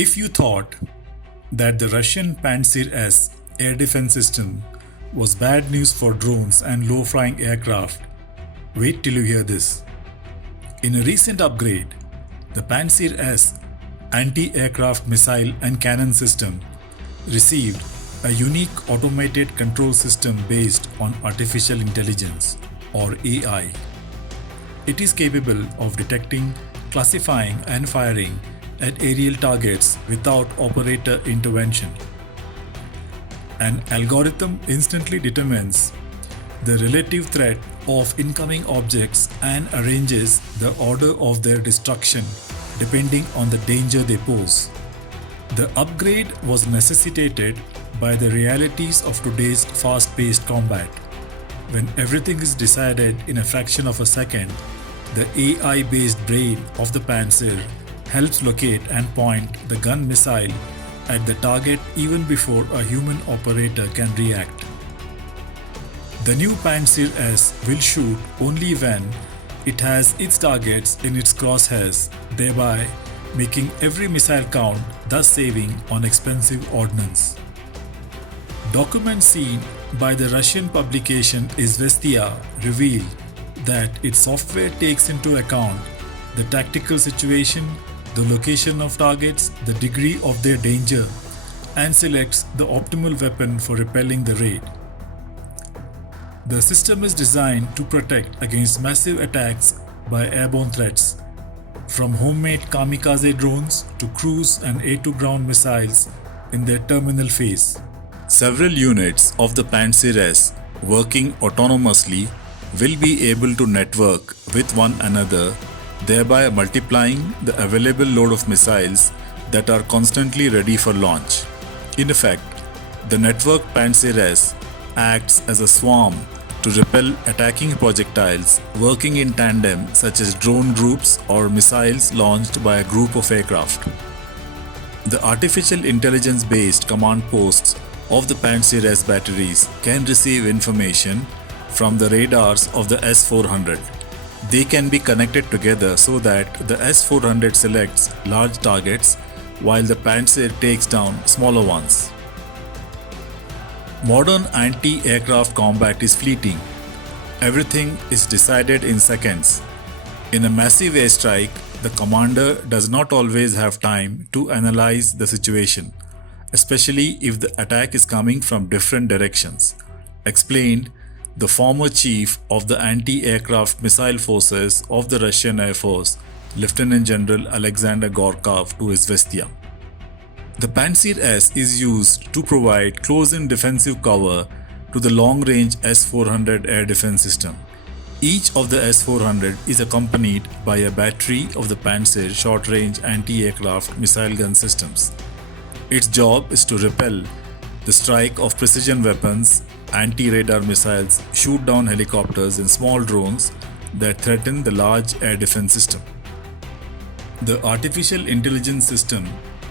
If you thought that the Russian Pantsir S air defense system was bad news for drones and low-flying aircraft, wait till you hear this. In a recent upgrade, the Pantsir S anti-aircraft missile and cannon system received a unique automated control system based on artificial intelligence or AI. It is capable of detecting, classifying and firing at aerial targets without operator intervention. An algorithm instantly determines the relative threat of incoming objects and arranges the order of their destruction depending on the danger they pose. The upgrade was necessitated by the realities of today's fast-paced combat. When everything is decided in a fraction of a second, the AI-based brain of the Pantsir helps locate and point the gun missile at the target even before a human operator can react. The new Pantsir S will shoot only when it has its targets in its crosshairs, thereby making every missile count, thus saving on expensive ordnance. Documents seen by the Russian publication Izvestia reveal that its software takes into account the tactical situation, the location of targets, the degree of their danger, and selects the optimal weapon for repelling the raid. The system is designed to protect against massive attacks by airborne threats, from homemade kamikaze drones to cruise and air-to-ground missiles in their terminal phase. Several units of the Pantsir S working autonomously will be able to network with one another, thereby multiplying the available load of missiles that are constantly ready for launch. In effect, the network Pantsir S acts as a swarm to repel attacking projectiles working in tandem, such as drone groups or missiles launched by a group of aircraft. The artificial intelligence-based command posts of the Pantsir S batteries can receive information from the radars of the S-400. They can be connected together so that the S-400 selects large targets while the Pantsir takes down smaller ones. Modern anti-aircraft combat is fleeting. Everything is decided in seconds. In a massive airstrike, the commander does not always have time to analyze the situation, especially if the attack is coming from different directions, explained the former chief of the anti-aircraft missile forces of the Russian Air Force, Lieutenant General Alexander Gorkov, to Izvestia. The Pantsir S is used to provide close-in defensive cover to the long-range S-400 air defense system. Each of the S-400 is accompanied by a battery of the Pantsir short-range anti-aircraft missile gun systems. Its job is to repel the strike of precision weapons, anti-radar missiles, shoot down helicopters and small drones that threaten the large air defense system. The artificial intelligence system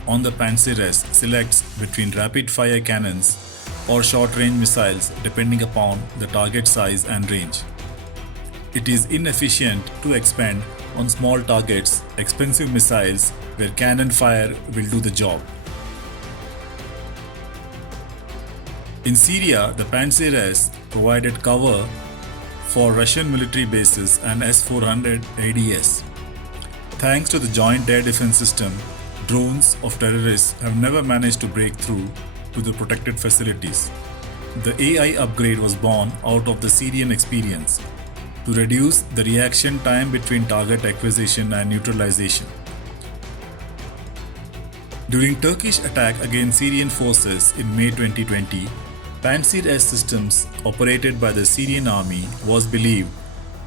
on the Pantsir S selects between rapid-fire cannons or short-range missiles depending upon the target size and range. It is inefficient to expend on small targets expensive missiles where cannon fire will do the job. In Syria, the Pantsir S provided cover for Russian military bases and S-400 ADS. Thanks to the Joint Air Defense System, drones of terrorists have never managed to break through to the protected facilities. The AI upgrade was born out of the Syrian experience to reduce the reaction time between target acquisition and neutralization. During Turkish attack against Syrian forces in May 2020, Pantsir S systems operated by the Syrian army was believed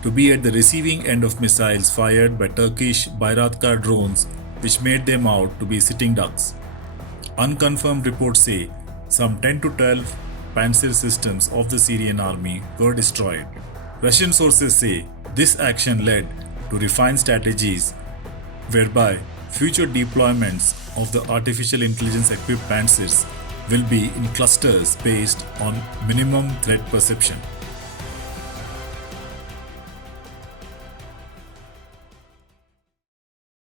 to be at the receiving end of missiles fired by Turkish Bayraktar drones, which made them out to be sitting ducks. Unconfirmed reports say some 10 to 12 Pantsir systems of the Syrian army were destroyed. Russian sources say this action led to refined strategies whereby future deployments of the artificial intelligence-equipped Pantsirs will be in clusters based on minimum threat perception.